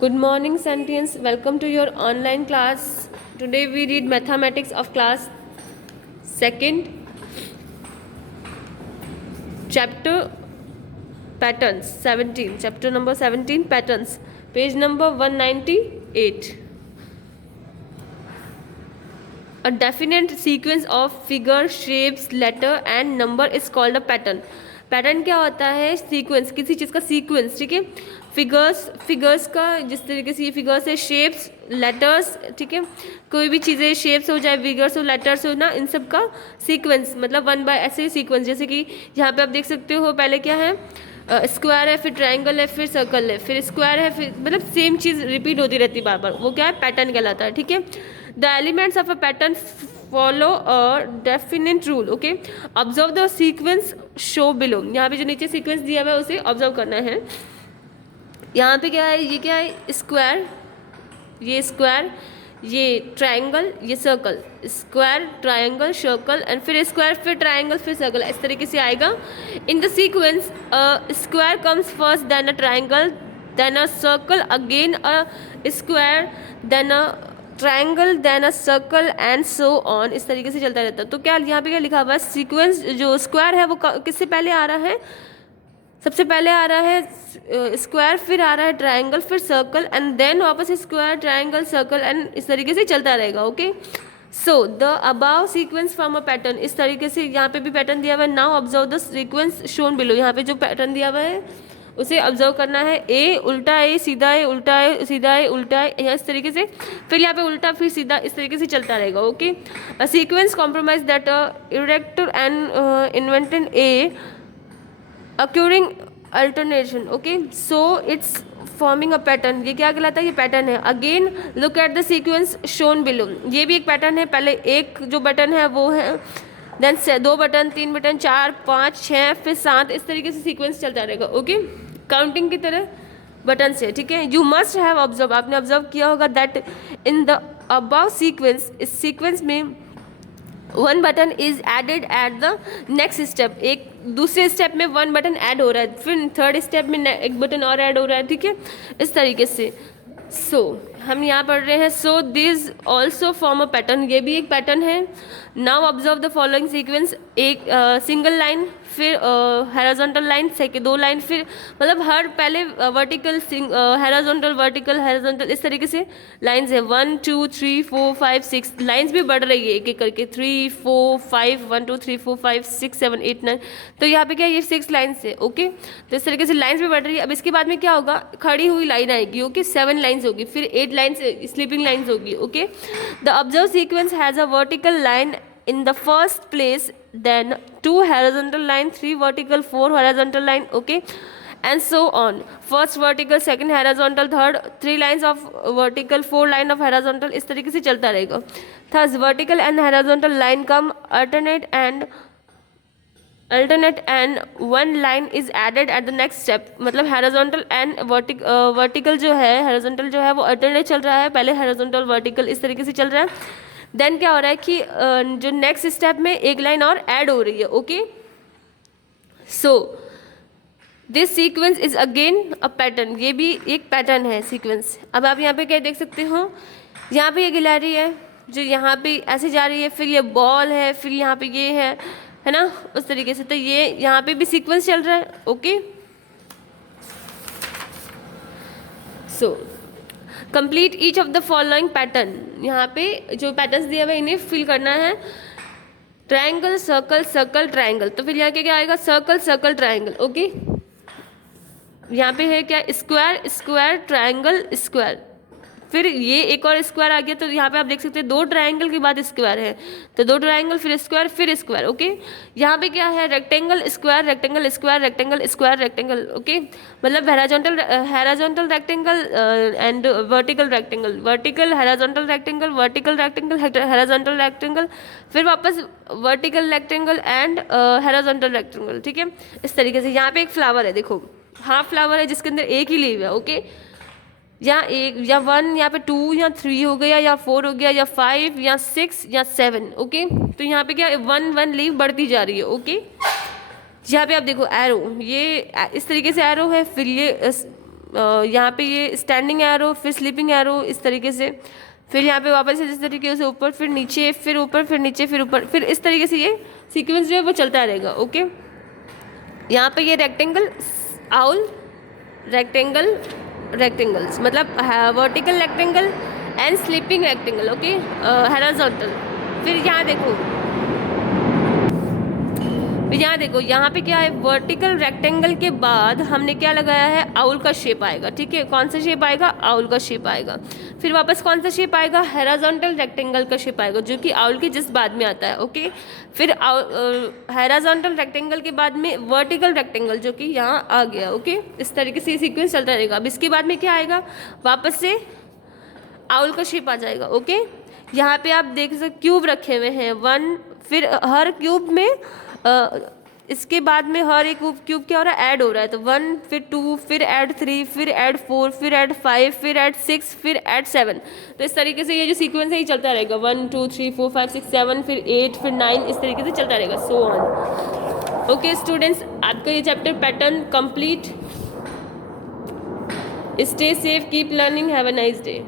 Good morning, Sentience. Welcome to your online class. Today we read mathematics of class second, chapter patterns 17. Chapter number 17 patterns. Page number 198. A definite sequence of figure, shapes, letter and number is called a pattern. Pattern क्या होता है? Sequence, किसी चीज़ का sequence. ठीक है, figures का जिस तरीके से ये फिगर्स है, शेप्स, लेटर्स. ठीक है, कोई भी चीज़ें शेप्स हो चाहे फिगर्स हो लेटर्स हो ना, इन सब का सीक्वेंस मतलब वन बाय ऐसे सीक्वेंस. जैसे कि यहाँ पे आप देख सकते हो, पहले क्या है, स्क्वायर है, फिर ट्रायंगल है, फिर सर्कल है, फिर स्क्वायर है, फिर मतलब सेम चीज़ रिपीट होती रहती है बार बार. वो क्या है? पैटर्न कहलाता है. ठीक है, the elements of a pattern follow a definite rule. Okay, observe the sequence show below. यहाँ पे जो नीचे सीक्वेंस दिया हुआ है उसे ऑब्जर्व करना है. यहाँ पे क्या है? ये क्या है? स्क्वायर, ये स्क्वायर, ये ट्रायंगल, ये circle. Square, triangle, circle and फिर स्क्वायर, फिर ट्रायंगल, फिर सर्कल. इस तरीके से आएगा. In the sequence square comes first, then a triangle, then a circle, again a square, then a triangle, then a circle and so on. इस तरीके से चलता रहता है. तो क्या यहाँ पे क्या लिखा हुआ है? सीक्वेंस जो स्क्वायर है वो किससे पहले आ रहा है? सबसे पहले आ रहा है स्क्वायर, फिर आ रहा है ट्रायंगल, फिर सर्कल एंड देन वापस स्क्वायर, ट्रायंगल, सर्कल एंड इस तरीके से चलता रहेगा. Okay, so the above sequence from a pattern. इस तरीके से यहाँ पे भी पैटर्न दिया हुआ है. Now observe the sequence shown below. यहाँ पे जो पैटर्न दिया हुआ है उसे ऑब्जर्व करना है. ए, उल्टा ए, सीधा ए, उल्टा ए, सीधा ए, उल्टा ए, यहाँ इस तरीके से, फिर यहाँ पे उल्टा, फिर सीधा, इस तरीके से चलता रहेगा. Okay, a sequence compromise that erector and invented A occurring alternation. Okay, so it's forming a pattern. ये क्या कहलाता है? ये पैटर्न है. Again look at the sequence shown below. ये भी एक पैटर्न है. पहले एक जो बटन है वो है, देन दो बटन, तीन बटन, चार, पाँच, छः, फिर सात. इस तरीके से सीक्वेंस चलता रहेगा. ओके, काउंटिंग की तरह बटन से. ठीक है, यू मस्ट हैव ऑब्जर्व. आपने ऑब्जर्व किया होगा that in the above sequence, इस सीक्वेंस में one button is added at the next step. एक दूसरे स्टेप में वन बटन ऐड हो रहा है, फिर थर्ड स्टेप में एक बटन और ऐड हो रहा है. ठीक है, इस तरीके से. सो हम यहाँ पढ़ रहे हैं. So this also form a pattern. ये भी एक पैटर्न है. Now observe the following sequence. एक सिंगल लाइन, फिर हैराजोंटल लाइन, सेकेंड दो लाइन, फिर मतलब हर पहले वर्टिकल, हैराजोंटल, वर्टिकल, हैराजोंटल, इस तरीके से लाइंस है. 1 2 3 4 5 6 लाइंस भी बढ़ रही है एक एक करके. 3 4 5 1 2 3 4 5 6 7 8 9. तो यहाँ पे क्या है? ये 6 लाइन्स है. ओके, तो इस तरीके से लाइंस भी बढ़ रही है. अब इसके बाद में क्या होगा? खड़ी हुई लाइन आएगी. ओके, 7 लाइन्स होगी, फिर 8 लाइन्स स्लीपिंग लाइन्स होगी. Okay, the observe sequence has a vertical line in the first place, then 2 horizontal line, 3 vertical, 4 horizontal line. Okay, and so on. First vertical, second horizontal, third 3 lines of vertical, 4 line of horizontal. इस तरीके से चलता रहेगा. Thus vertical and horizontal line come alternate and one line is added at the next step. मतलब horizontal and vertical जो है, horizontal जो है वो alternate चल रहा है. पहले horizontal, vertical इस तरीके से चल रहा है. देन क्या हो रहा है कि जो नेक्स्ट स्टेप में एक लाइन और ऐड हो रही है. Okay, so this sequence is again a pattern. ये भी एक पैटर्न है सीक्वेंस. अब आप यहाँ पे क्या देख सकते हो? यहाँ पे ये गिलहरी है जो यहाँ पे ऐसे जा रही है, फिर ये बॉल है, फिर यहाँ पे ये है ना, उस तरीके से. तो ये यहाँ पे भी सीक्वेंस चल रहा है. Okay, so complete each of the following pattern. यहाँ पे जो पैटर्न्स दिए हुए इन्हें फिल करना है. Triangle, circle, circle, triangle. तो फिर यहाँ क्या आएगा? Circle, circle, triangle. ओके, यहाँ पे है क्या? स्क्वायर, स्क्वायर, ट्रायंगल, स्क्वायर, फिर ये एक और स्क्वायर आ गया. तो यहाँ पे आप देख सकते हैं 2 ट्रायंगल के बाद स्क्वायर है, तो 2 ट्रायंगल, फिर स्क्वायर, फिर स्क्वायर. ओके, यहाँ पे क्या है? Rectangle, square, rectangle, square, rectangle, square, rectangle. Okay, मतलब horizontal rectangle and vertical rectangle, vertical horizontal rectangle, vertical rectangle, horizontal rectangle, फिर वापस vertical rectangle and horizontal rectangle. ठीक है, इस तरीके से. यहाँ पे एक फ्लावर है, देखो हाफ फ्लावर है जिसके अंदर एक ही लीव है. ओके, या एक या 1, यहाँ पे 2 या 3 हो गया, या 4 हो गया, या 5 या 6 या 7. ओके, तो यहाँ पे क्या 1 लीव बढ़ती जा रही है. ओके, यहाँ पे आप देखो एरो, ये इस तरीके से एरो है, फिर ये यहाँ पे ये स्टैंडिंग एरो, फिर स्लीपिंग एरो, इस तरीके से, फिर यहाँ पे वापस से इस तरीके से ऊपर, फिर नीचे, फिर ऊपर, फिर नीचे, फिर ऊपर, फिर इस तरीके से ये सीक्वेंस जो है वो चलता रहेगा। ओके, यहाँ पे ये रेक्टेंगल, आउल, रेक्टेंगल, रेक्टेंगल्स मतलब vertical rectangle and sleeping rectangle. Okay, horizontal. फिर यहाँ देखो, यहाँ पे क्या है, वर्टिकल रेक्टेंगल के बाद हमने क्या लगाया है, आउल का शेप आएगा। ठीक है, कौन सा शेप आएगा, आउल का शेप आएगा। फिर वापस कौन सा शेप आएगा, हॉरिजॉन्टल रेक्टेंगल का शेप आएगा, जो कि आउल के जस्ट बाद में आता है। ओके, फिर हॉरिजॉन्टल रेक्टेंगल के बाद में वर्टिकल रेक्टेंगल, जो कि यहाँ आ गया। ओके, इस तरीके से सीक्वेंस चलता रहेगा। अब इसके बाद में क्या आएगा, वापस से आउल का शेप आ जाएगा। ओके, यहाँ पे आप देख सकते क्यूब रखे हुए हैं, 1, फिर हर क्यूब में इसके बाद में हर एक क्यूब क्या हो रहा है, ऐड हो रहा है। तो 1, फिर 2, फिर ऐड 3, फिर ऐड 4, फिर ऐड 5, फिर ऐड 6, फिर ऐड 7। तो इस तरीके से ये जो सीक्वेंस है ये चलता रहेगा, 1 2 3 4 5 6 7, फिर 8, फिर 9, इस तरीके से चलता रहेगा, सो ऑन। ओके स्टूडेंट्स, आपका ये chapter pattern complete. Stay safe, keep learning, have a nice day.